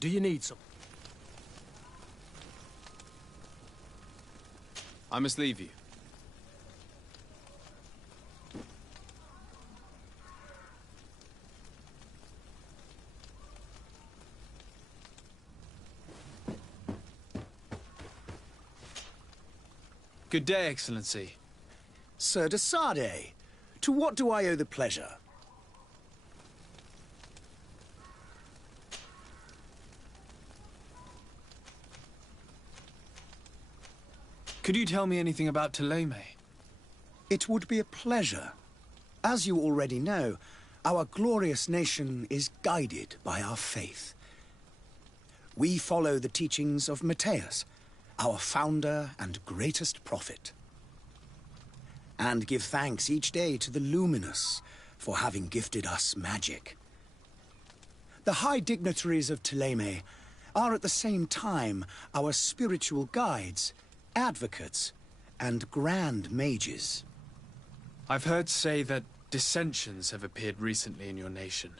Do you need some? I must leave you. Good day, Excellency. Sir de Sardet, to what do I owe the pleasure? Could you tell me anything about Thélème? It would be a pleasure. As you already know, our glorious nation is guided by our faith. We follow the teachings of Matthias, our founder and greatest prophet, and give thanks each day to the Luminous for having gifted us magic. The high dignitaries of Thélème are at the same time our spiritual guides, advocates, and grand mages. I've heard say that dissensions have appeared recently in your nation.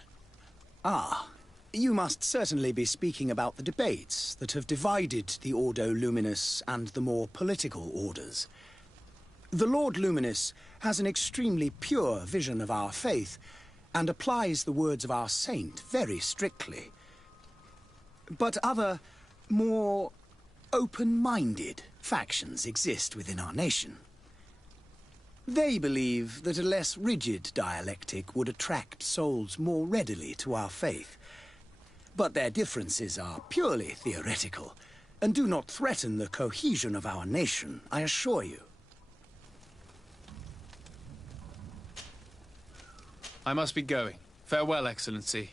Ah, you must certainly be speaking about the debates that have divided the Ordo Luminous and the more political orders. The Lord Luminous has an extremely pure vision of our faith and applies the words of our saint very strictly. But other, more open-minded factions exist within our nation. They believe that a less rigid dialectic would attract souls more readily to our faith. But their differences are purely theoretical and do not threaten the cohesion of our nation, I assure you. I must be going. Farewell, Excellency.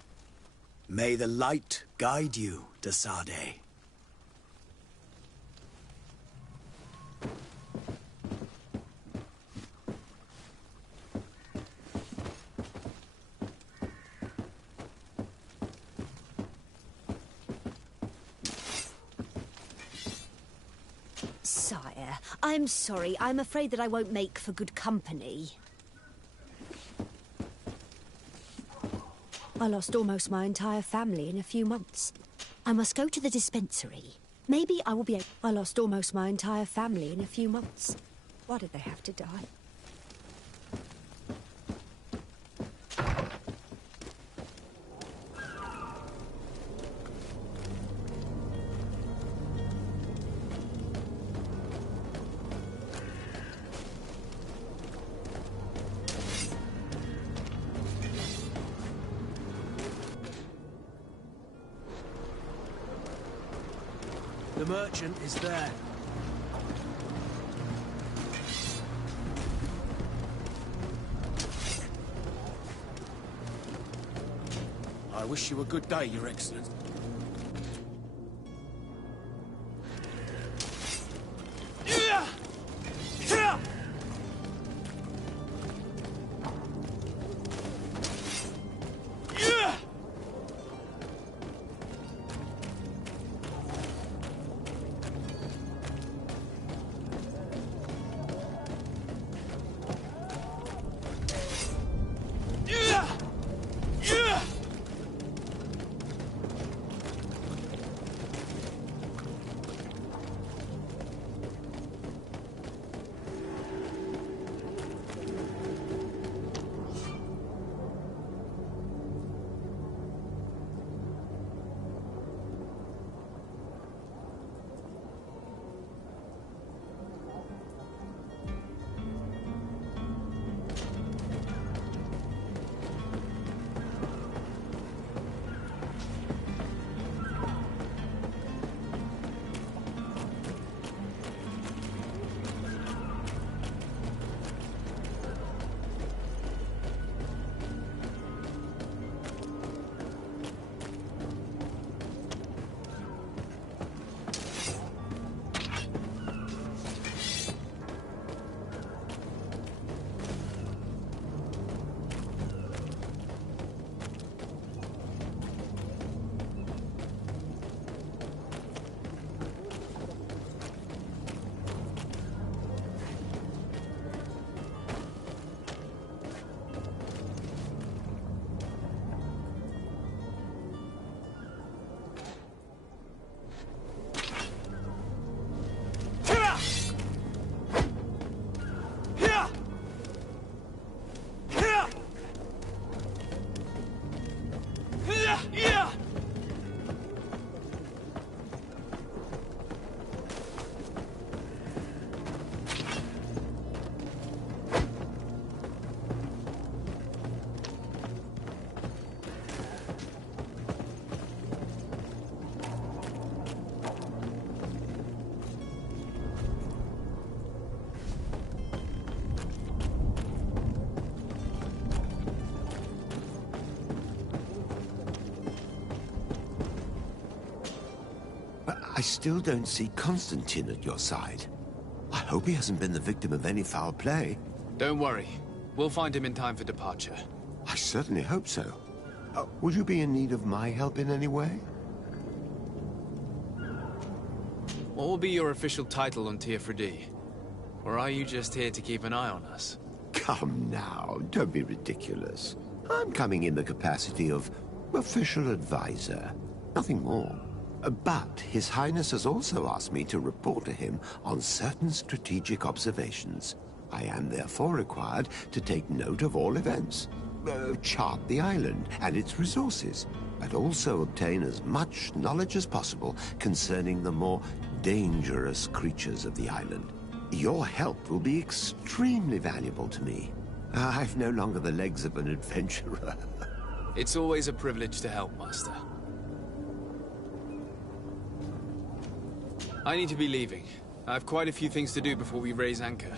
May the light guide you, de Sardet. Sire, I'm sorry. I'm afraid that I won't make for good company. I lost almost my entire family in a few months. I must go to the dispensary. Maybe I will be able... I lost almost my entire family in a few months. Why did they have to die? The merchant is there. I wish you a good day, Your Excellency. But I still don't see Constantine at your side. I hope he hasn't been the victim of any foul play. Don't worry. We'll find him in time for departure. I certainly hope so. Would you be in need of my help in any way? What will be your official title on Teofredi? Or are you just here to keep an eye on us? Come now, don't be ridiculous. I'm coming in the capacity of official advisor, nothing more. But His Highness has also asked me to report to him on certain strategic observations. I am therefore required to take note of all events, chart the island and its resources, but also obtain as much knowledge as possible concerning the more dangerous creatures of the island. Your help will be extremely valuable to me. I've no longer the legs of an adventurer. It's always a privilege to help, Master. I need to be leaving. I have quite a few things to do before we raise anchor.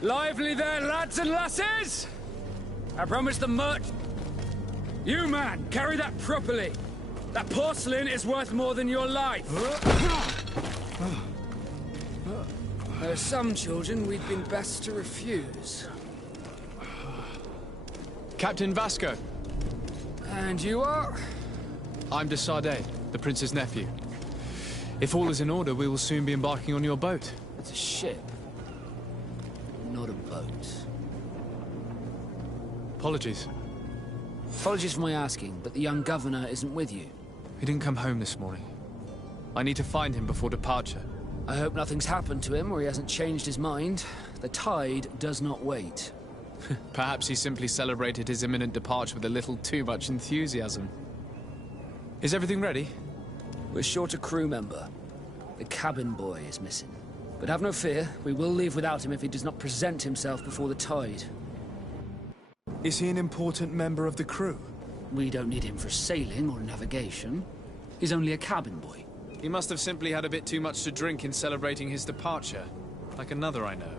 Lively there, lads and lasses! I promised them much. You, man, carry that properly. That porcelain is worth more than your life. There are some children we'd been best to refuse. Captain Vasco. And you are? I'm de Sardet, the Prince's nephew. If all is in order, we will soon be embarking on your boat. It's a ship. Not a boat. Apologies. Apologies for my asking, but the young governor isn't with you. He didn't come home this morning. I need to find him before departure. I hope nothing's happened to him or he hasn't changed his mind. The tide does not wait. Perhaps he simply celebrated his imminent departure with a little too much enthusiasm. Is everything ready? We're short a crew member. The cabin boy is missing. But have no fear, we will leave without him if he does not present himself before the tide. Is he an important member of the crew? We don't need him for sailing or navigation. He's only a cabin boy. He must have simply had a bit too much to drink in celebrating his departure. Like another I know.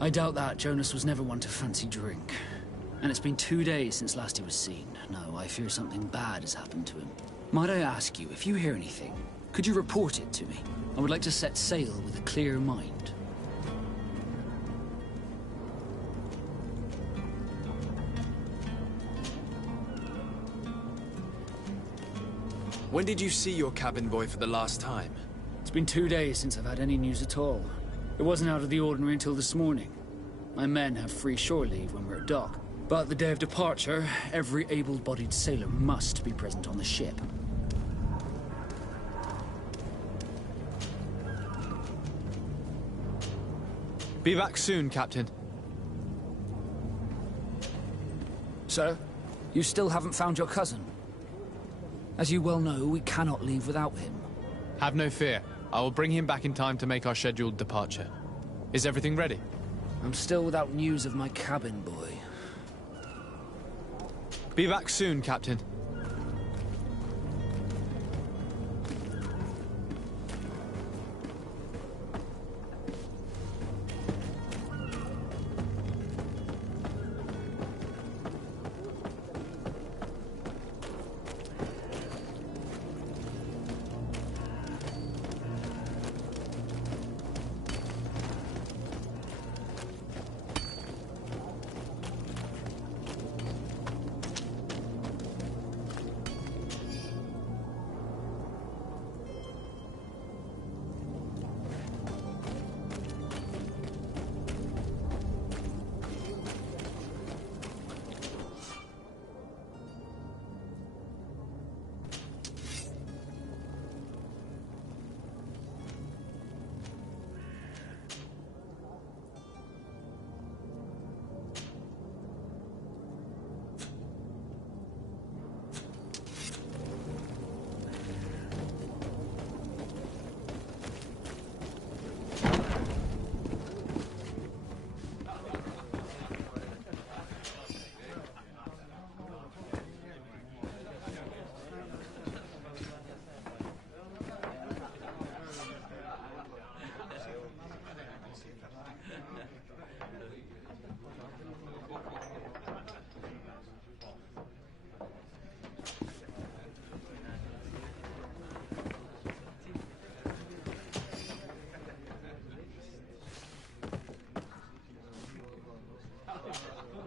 I doubt that. Jonas was never one to fancy drink. And it's been 2 days since last he was seen. No, I fear something bad has happened to him. Might I ask you, if you hear anything, could you report it to me? I would like to set sail with a clear mind. When did you see your cabin boy for the last time? It's been 2 days since I've had any news at all. It wasn't out of the ordinary until this morning. My men have free shore leave when we're at dock. But the day of departure, every able-bodied sailor must be present on the ship. Be back soon, Captain. Sir, you still haven't found your cousin. As you well know, we cannot leave without him. Have no fear. I will bring him back in time to make our scheduled departure. Is everything ready? I'm still without news of my cabin boy. Be back soon, Captain.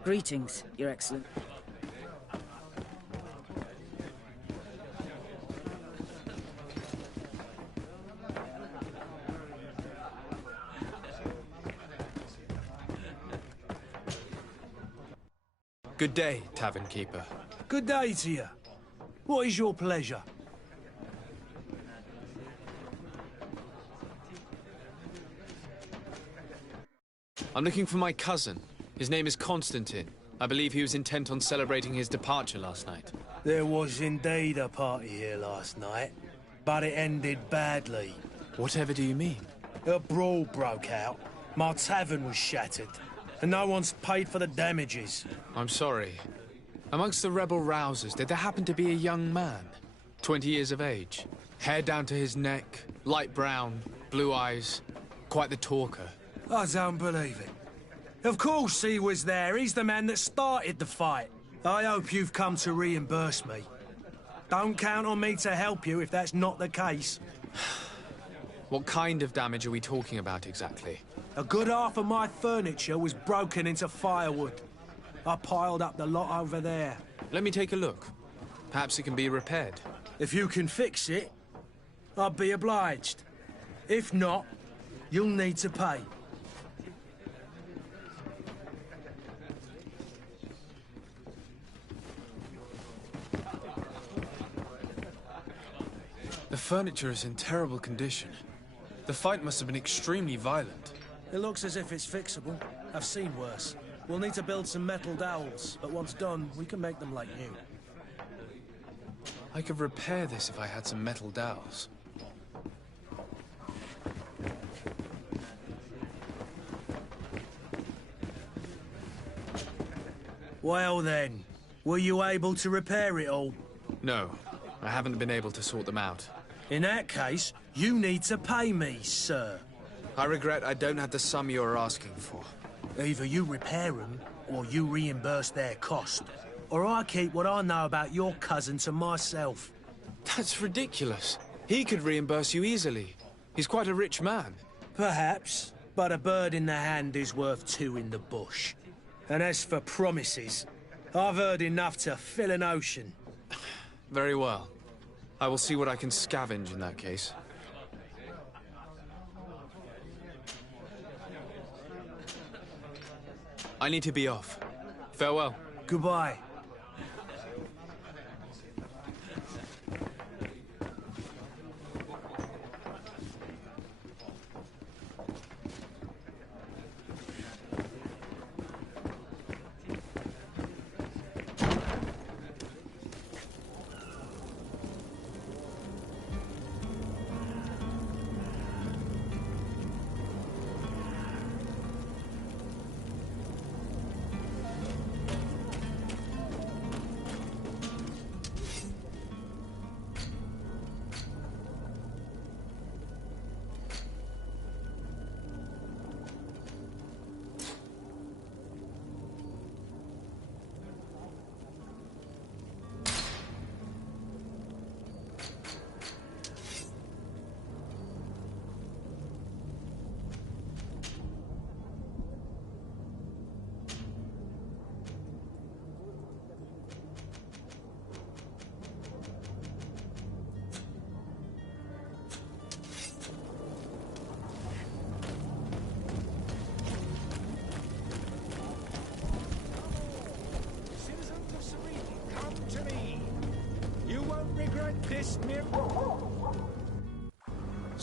Greetings, Your Excellency. Good day, tavern keeper. Good day to you. What is your pleasure? I'm looking for my cousin. His name is Constantine. I believe he was intent on celebrating his departure last night. There was indeed a party here last night, but it ended badly. Whatever do you mean? A brawl broke out. My tavern was shattered, and no one's paid for the damages. I'm sorry. Amongst the rebel rousers, did there happen to be a young man? 20 years of age. Hair down to his neck, light brown, blue eyes. Quite the talker. I don't believe it. Of course he was there. He's the man that started the fight. I hope you've come to reimburse me. Don't count on me to help you if that's not the case. What kind of damage are we talking about exactly? A good half of my furniture was broken into firewood. I piled up the lot over there. Let me take a look. Perhaps it can be repaired. If you can fix it, I'd be obliged. If not, you'll need to pay. The furniture is in terrible condition. The fight must have been extremely violent. It looks as if it's fixable. I've seen worse. We'll need to build some metal dowels, but once done, we can make them like new. I could repair this if I had some metal dowels. Well then, were you able to repair it all? No, I haven't been able to sort them out. In that case, you need to pay me, sir. I regret I don't have the sum you are asking for. Either you repair them, or you reimburse their cost. Or I keep what I know about your cousin to myself. That's ridiculous. He could reimburse you easily. He's quite a rich man. Perhaps, but a bird in the hand is worth two in the bush. And as for promises, I've heard enough to fill an ocean. Very well. I will see what I can scavenge in that case. I need to be off. Farewell. Goodbye.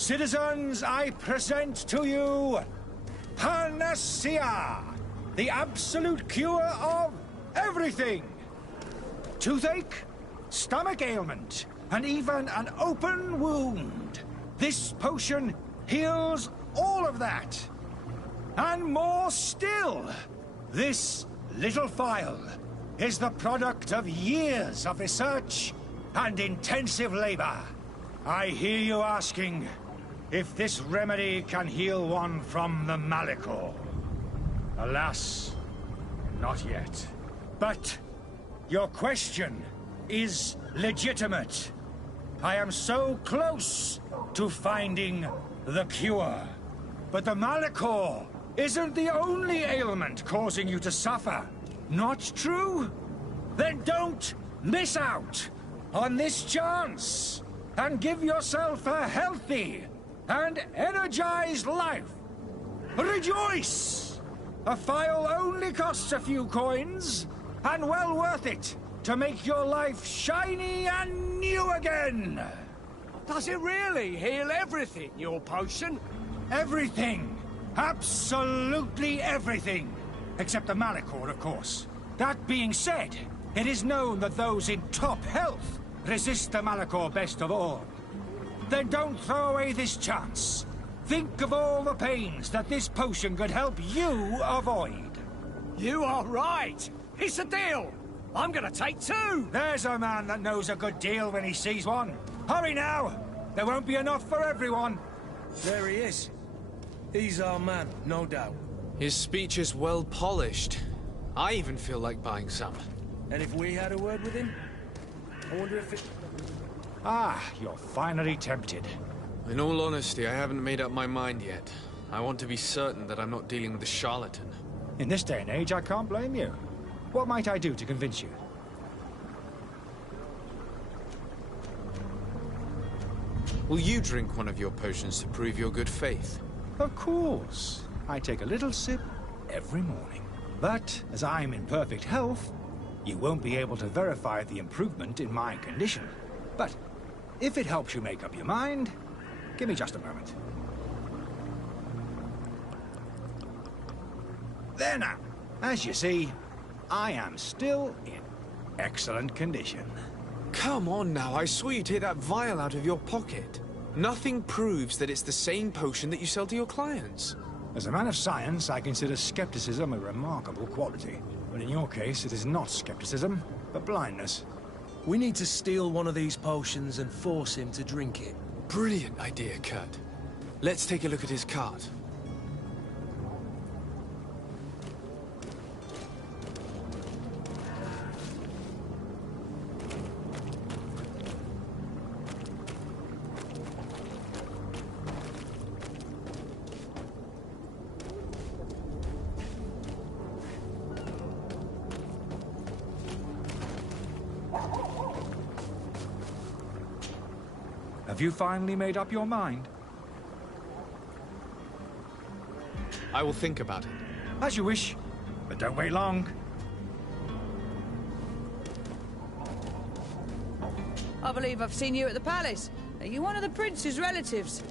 Citizens, I present to you Panacea, the absolute cure of everything. Toothache, stomach ailment, and even an open wound. This potion heals all of that. And more still, this little phial is the product of years of research and intensive labor. I hear you asking if this remedy can heal one from the Malachor. Alas, not yet. But your question is legitimate. I am so close to finding the cure. But the Malachor isn't the only ailment causing you to suffer. Not true? Then don't miss out on this chance and give yourself a healthy and energized life. Rejoice! A file only costs a few coins, and well worth it to make your life shiny and new again. Does it really heal everything, your potion? Everything. Absolutely everything. Except the Malachor, of course. That being said, it is known that those in top health resist the Malachor best of all. Then don't throw away this chance. Think of all the pains that this potion could help you avoid. You are right. It's a deal. I'm gonna take 2. There's a man that knows a good deal when he sees one. Hurry now. There won't be enough for everyone. There he is. He's our man, no doubt. His speech is well polished. I even feel like buying some. And if we had a word with him, I wonder if it... Ah, you're finally tempted. In all honesty, I haven't made up my mind yet. I want to be certain that I'm not dealing with a charlatan. In this day and age, I can't blame you. What might I do to convince you? Will you drink one of your potions to prove your good faith? Of course. I take a little sip every morning. But, as I'm in perfect health, you won't be able to verify the improvement in my condition. But, if it helps you make up your mind, give me just a moment. There now. As you see, I am still in excellent condition. Come on now, I swear you take that vial out of your pocket. Nothing proves that it's the same potion that you sell to your clients. As a man of science, I consider skepticism a remarkable quality. But in your case, it is not skepticism, but blindness. We need to steal one of these potions and force him to drink it. Brilliant idea, Kurt. Let's take a look at his cart. Have you finally made up your mind? I will think about it. As you wish, but don't wait long. I believe I've seen you at the palace. Are you one of the prince's relatives?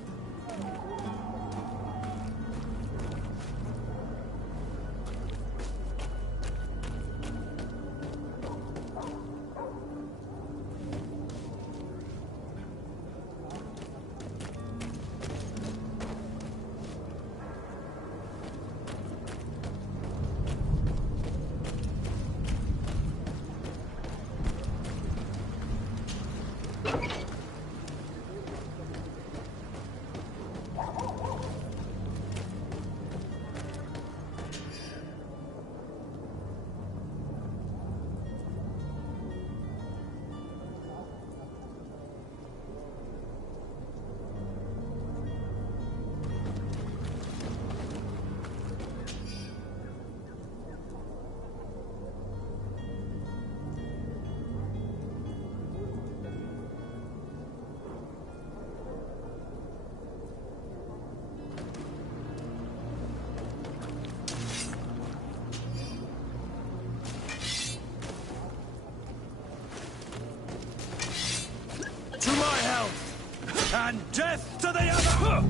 To my health! And death to the other!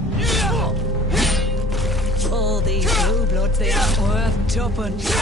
All these blue bloods, they aren't worth tuppence.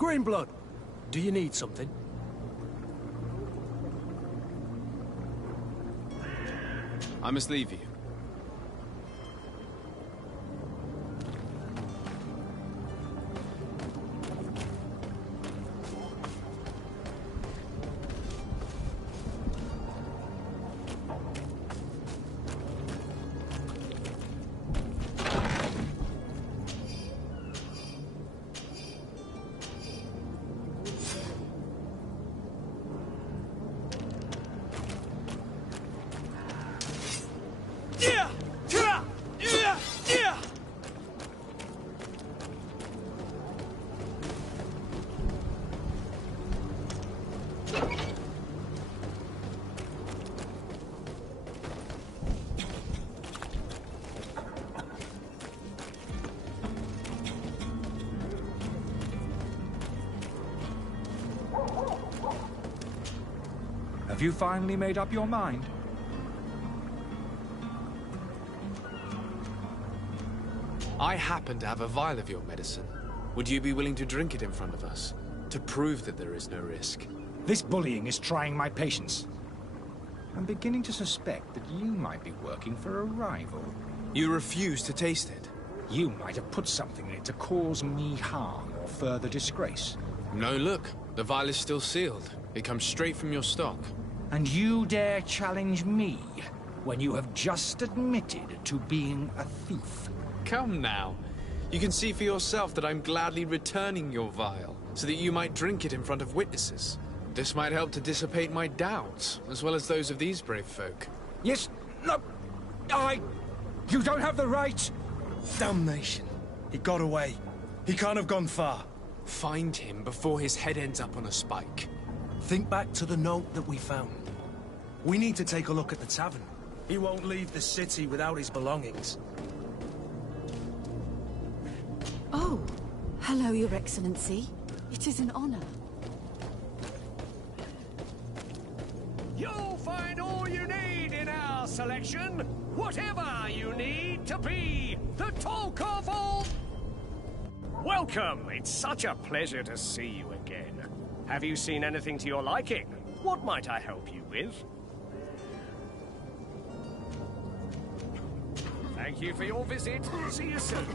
Greenblood, do you need something? I must leave you. Have you finally made up your mind? I happen to have a vial of your medicine. Would you be willing to drink it in front of us? To prove that there is no risk? This bullying is trying my patience. I'm beginning to suspect that you might be working for a rival. You refuse to taste it? You might have put something in it to cause me harm or further disgrace. No, look. The vial is still sealed. It comes straight from your stock. And you dare challenge me when you have just admitted to being a thief? Come now. You can see for yourself that I'm gladly returning your vial, so that you might drink it in front of witnesses. This might help to dissipate my doubts, as well as those of these brave folk. Yes, no, you don't have the right! Damnation. He got away. He can't have gone far. Find him before his head ends up on a spike. Think back to the note that we found. We need to take a look at the tavern. He won't leave the city without his belongings. Oh, hello, Your Excellency. It is an honor. You'll find all you need in our selection. Whatever you need to be the talk of all. Welcome. It's such a pleasure to see you again. Have you seen anything to your liking? What might I help you with? Thank you for your visit. See you soon.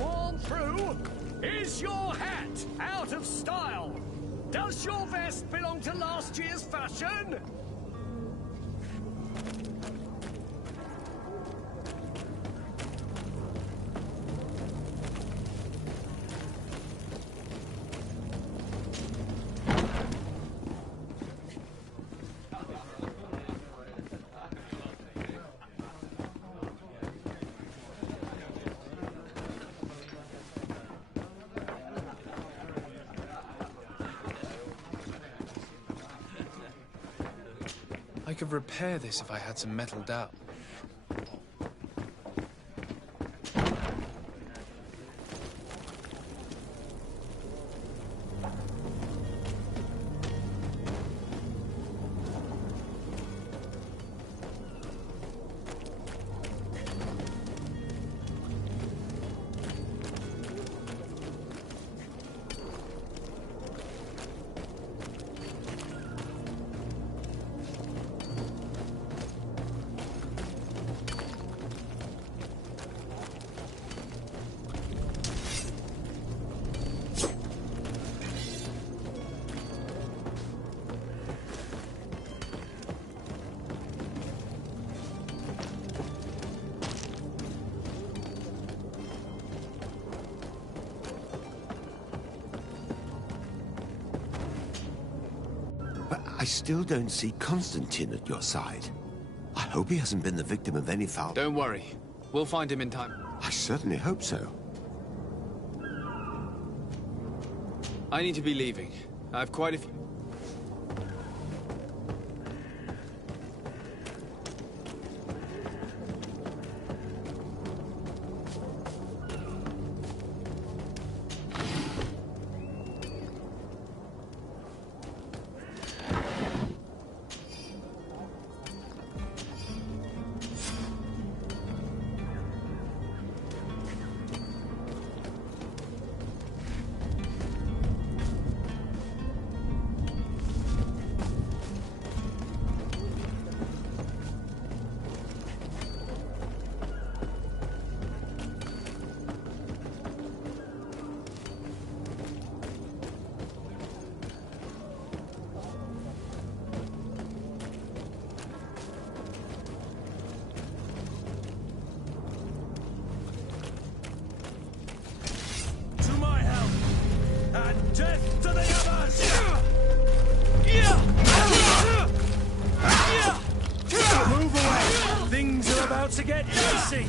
Worn through? Is your hat out of style? Does your vest belong to last year's fashion? I could repair this if I had some metal dowel. still don't see Constantine at your side. I hope he hasn't been the victim of any foul... Don't worry. We'll find him in time. I certainly hope so. I need to be leaving. I've quite a few... Death to the others! Move away! Things are about to get dicey!